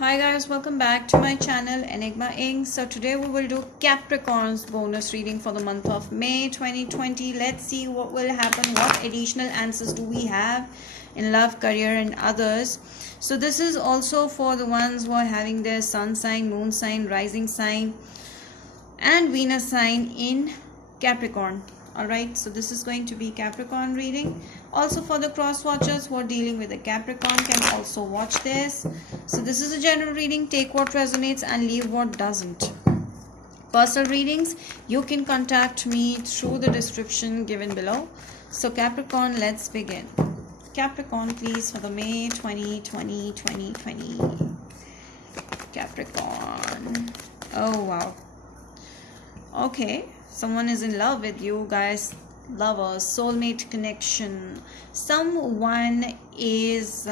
Hi guys, welcome back to my channel Enigma Inc. So today we will do Capricorn's bonus reading for the month of May 2020. Let's see what will happen, what additional answers do we have in love, career and others. So this is also for the ones who are having their sun sign, moon sign, rising sign and Venus sign in Capricorn. Alright, so this is going to be Capricorn reading. Also for the cross watchers who are dealing with a Capricorn can also watch this. So this is a general reading. Take what resonates and leave what doesn't. Personal readings, you can contact me through the description given below. So Capricorn, let's begin. Capricorn, please, for the May 2020. Capricorn. Oh wow. Okay, someone is in love with you guys. Lovers, soulmate connection. Someone is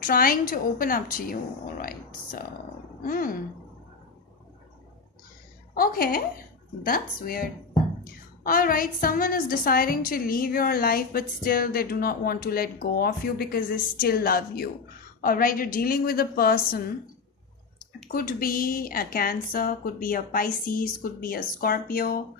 trying to open up to you. All right, so okay, that's weird. All right, someone is deciding to leave your life, but still they do not want to let go of you because they still love you. All right, you're dealing with a person. Could be a Cancer, could be a Pisces, could be a Scorpio,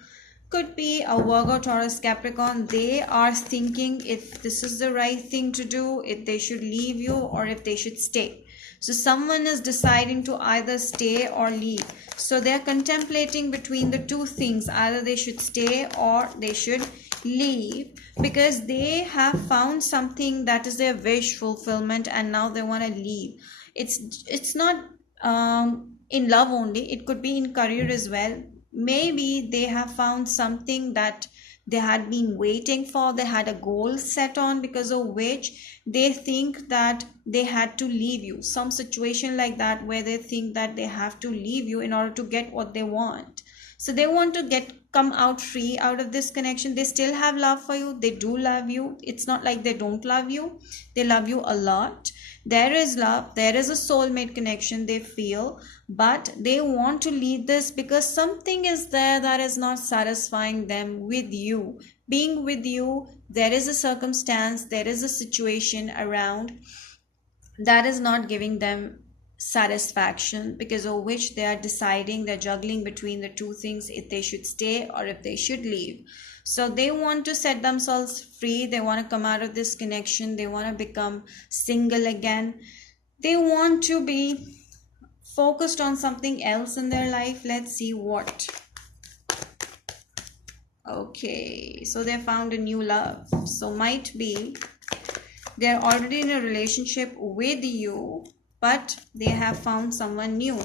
could be a Virgo, Taurus, Capricorn. They are thinking if this is the right thing to do, if they should leave you or if they should stay. So someone is deciding to either stay or leave. So they are contemplating between the two things. Either they should stay or they should leave because they have found something that is their wish fulfillment and now they want to leave. It's not in love only, it could be in career as well. Maybe they have found something that they had been waiting for, they had a goal set on, because of which they think that they had to leave you. Some situation like that where they think that they have to leave you in order to get what they want. So they want to come out free out of this connection. They still have love for you, they do love you. It's not like they don't love you, they love you a lot. There is love, there is a soulmate connection they feel, but they want to leave this because something is there that is not satisfying them with you. Being with you, there is a circumstance, there is a situation around that is not giving them satisfaction, because of which they are deciding, they're juggling between the two things, if they should stay or if they should leave. So they want to set themselves free, they want to come out of this connection, they want to become single again, they want to be focused on something else in their life. Let's see what. Okay, so they found a new love. So might be they're already in a relationship with you, but they have found someone new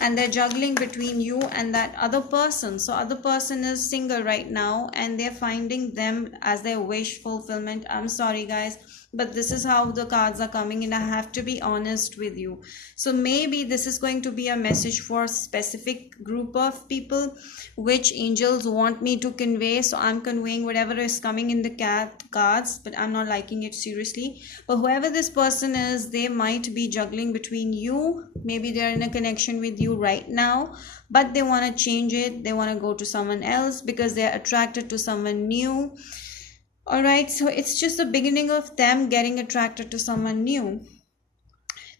and they're juggling between you and that other person. So other person is single right now and they're finding them as their wish fulfillment. I'm sorry guys, but this is how the cards are coming and I have to be honest with you. So maybe this is going to be a message for a specific group of people which angels want me to convey. So I'm conveying whatever is coming in the cards, but I'm not liking it seriously. But whoever this person is, they might be juggling between you. Maybe they're in a connection with you right now, but they want to change it, they want to go to someone else because they're attracted to someone new. All right, so it's just the beginning of them getting attracted to someone new.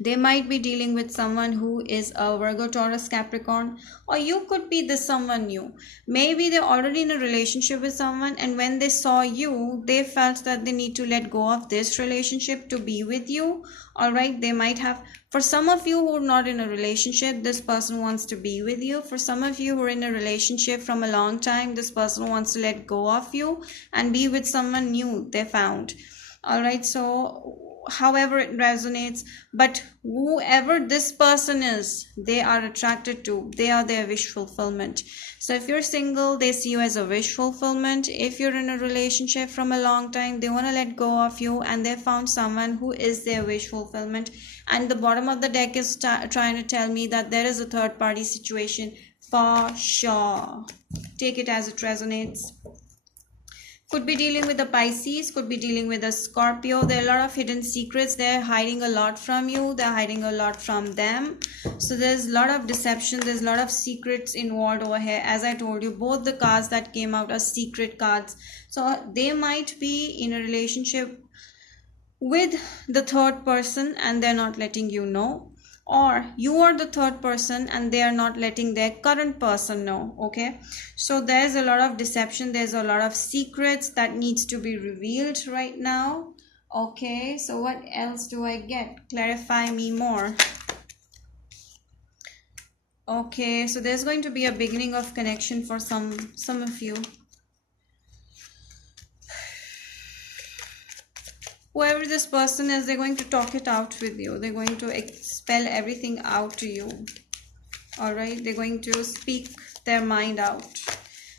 They might be dealing with someone who is a Virgo, Taurus, Capricorn, or you could be this someone new. Maybe they're already in a relationship with someone and when they saw you, they felt that they need to let go of this relationship to be with you. All right, they might have, for some of you who are not in a relationship, this person wants to be with you. For some of you who are in a relationship from a long time, this person wants to let go of you and be with someone new they found. All right, so however it resonates, but whoever this person is, they are attracted to, they are their wish fulfillment. So if you're single, they see you as a wish fulfillment. If you're in a relationship from a long time, they want to let go of you and they found someone who is their wish fulfillment. And the bottom of the deck is trying to tell me that there is a third party situation for sure. Take it as it resonates. Could be dealing with a Pisces, could be dealing with a Scorpio. There are a lot of hidden secrets. They're hiding a lot from you. They're hiding a lot from them. So there's a lot of deception. There's a lot of secrets involved over here. As I told you, both the cards that came out are secret cards. So they might be in a relationship with the third person and they're not letting you know, or you are the third person and they are not letting their current person know. Okay, so there's a lot of deception, there's a lot of secrets that needs to be revealed right now. Okay, so what else do I get? Clarify me more. Okay, so there's going to be a beginning of connection for some of you. Whoever this person is, they're going to talk it out with you. They're going to expel everything out to you. All right, they're going to speak their mind out.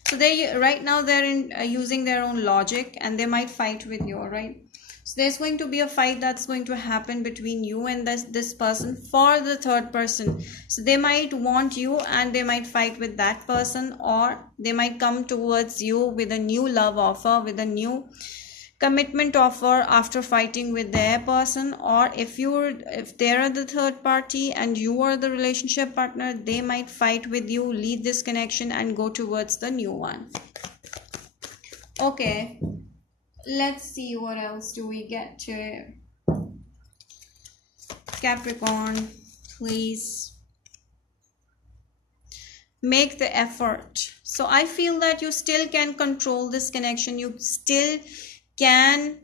So they right now they're using their own logic and they might fight with you. All right, so there's going to be a fight that's going to happen between you and this person for the third person. So they might want you and they might fight with that person, or they might come towards you with a new love offer, with a new commitment offer after fighting with their person. Or if they are the third party and you are the relationship partner, they might fight with you, leave this connection and go towards the new one. Okay, let's see what else do we get here. Capricorn, please make the effort. So I feel that you still can control this connection. You still can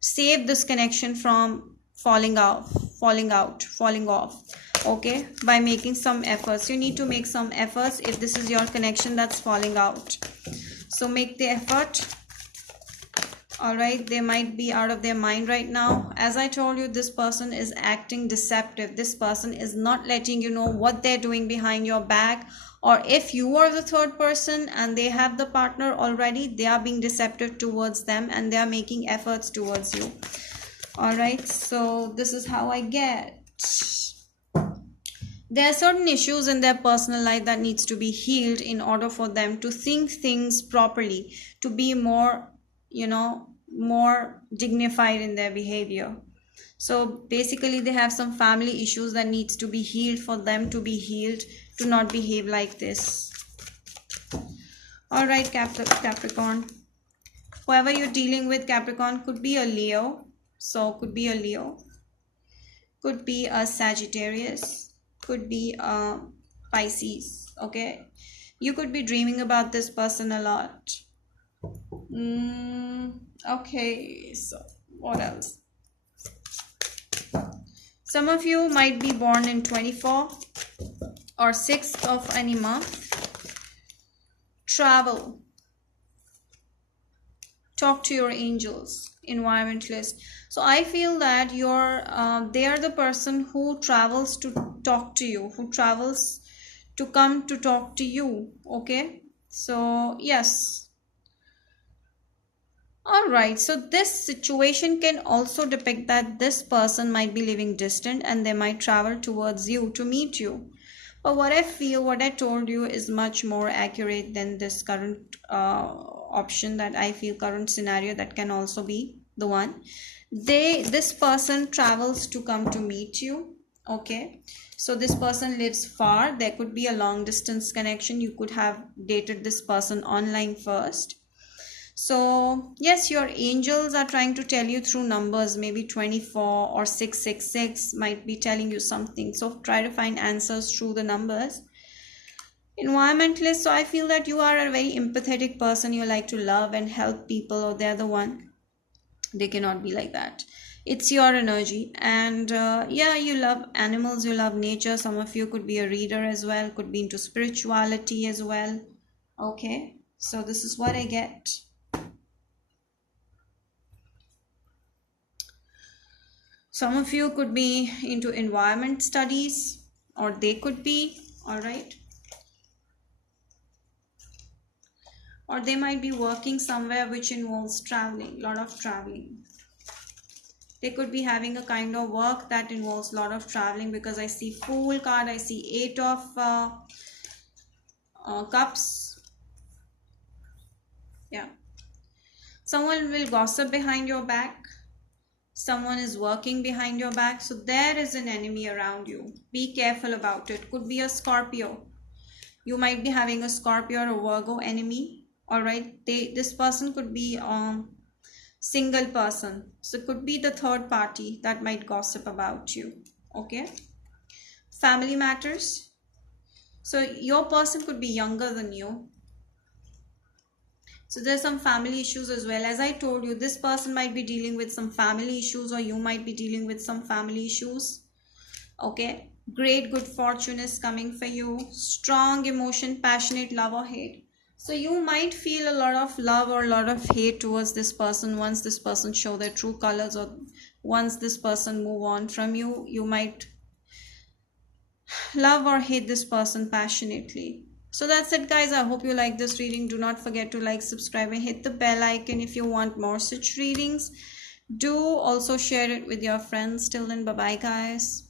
save this connection from falling off. Okay, by making some efforts. You need to make some efforts if this is your connection that's falling out. So make the effort. All right, they might be out of their mind right now. As I told you, this person is acting deceptive. This person is not letting you know what they're doing behind your back. Or if you are the third person and they have the partner already, they are being deceptive towards them and they are making efforts towards you. All right, so this is how I get. There are certain issues in their personal life that needs to be healed in order for them to think things properly, to be more dignified in their behavior. So basically they have some family issues that needs to be healed for them to be healed, to not behave like this. All right, Capricorn, whoever you're dealing with, Capricorn, could be a Leo. So could be a Leo, could be a Sagittarius, could be a Pisces. Okay, you could be dreaming about this person a lot. Okay, so what else? Some of you might be born in 24 or 6th of any month. Travel. Talk to your angels, environmentalist. So I feel that they are the person who travels to talk to you, who travels to come to talk to you. Okay, so yes. All right, so this situation can also depict that this person might be living distant and they might travel towards you to meet you. But what I feel, what I told you is much more accurate than this current option that I feel, current scenario that can also be the one. This person travels to come to meet you. Okay, so this person lives far. There could be a long distance connection. You could have dated this person online first. So yes, your angels are trying to tell you through numbers, maybe 24 or 666 might be telling you something. So try to find answers through the numbers. Environmentalist, so I feel that you are a very empathetic person. You like to love and help people, or they're the one. They cannot be like that. It's your energy. And yeah, you love animals, you love nature. Some of you could be a reader as well, could be into spirituality as well. Okay, so this is what I get. Some of you could be into environment studies, or they could be, all right. Or they might be working somewhere which involves traveling, lot of traveling. They could be having a kind of work that involves a lot of traveling, because I see Fool card, I see 8 of Cups. Yeah. Someone will gossip behind your back. Someone is working behind your back. So there is an enemy around you. Be careful about it. Could be a Scorpio. You might be having a Scorpio or a Virgo enemy. All right, this person could be single person, so it could be the third party that might gossip about you. Okay, family matters. So your person could be younger than you. So there's some family issues as well. As I told you, this person might be dealing with some family issues, or you might be dealing with some family issues. Okay, great good fortune is coming for you. Strong emotion, passionate love or hate. So you might feel a lot of love or a lot of hate towards this person once this person show their true colors, or once this person move on from you. You might love or hate this person passionately. So that's it, guys. I hope you like this reading. Do not forget to like, subscribe and hit the bell icon if you want more such readings. Do also share it with your friends. Till then, bye bye, guys.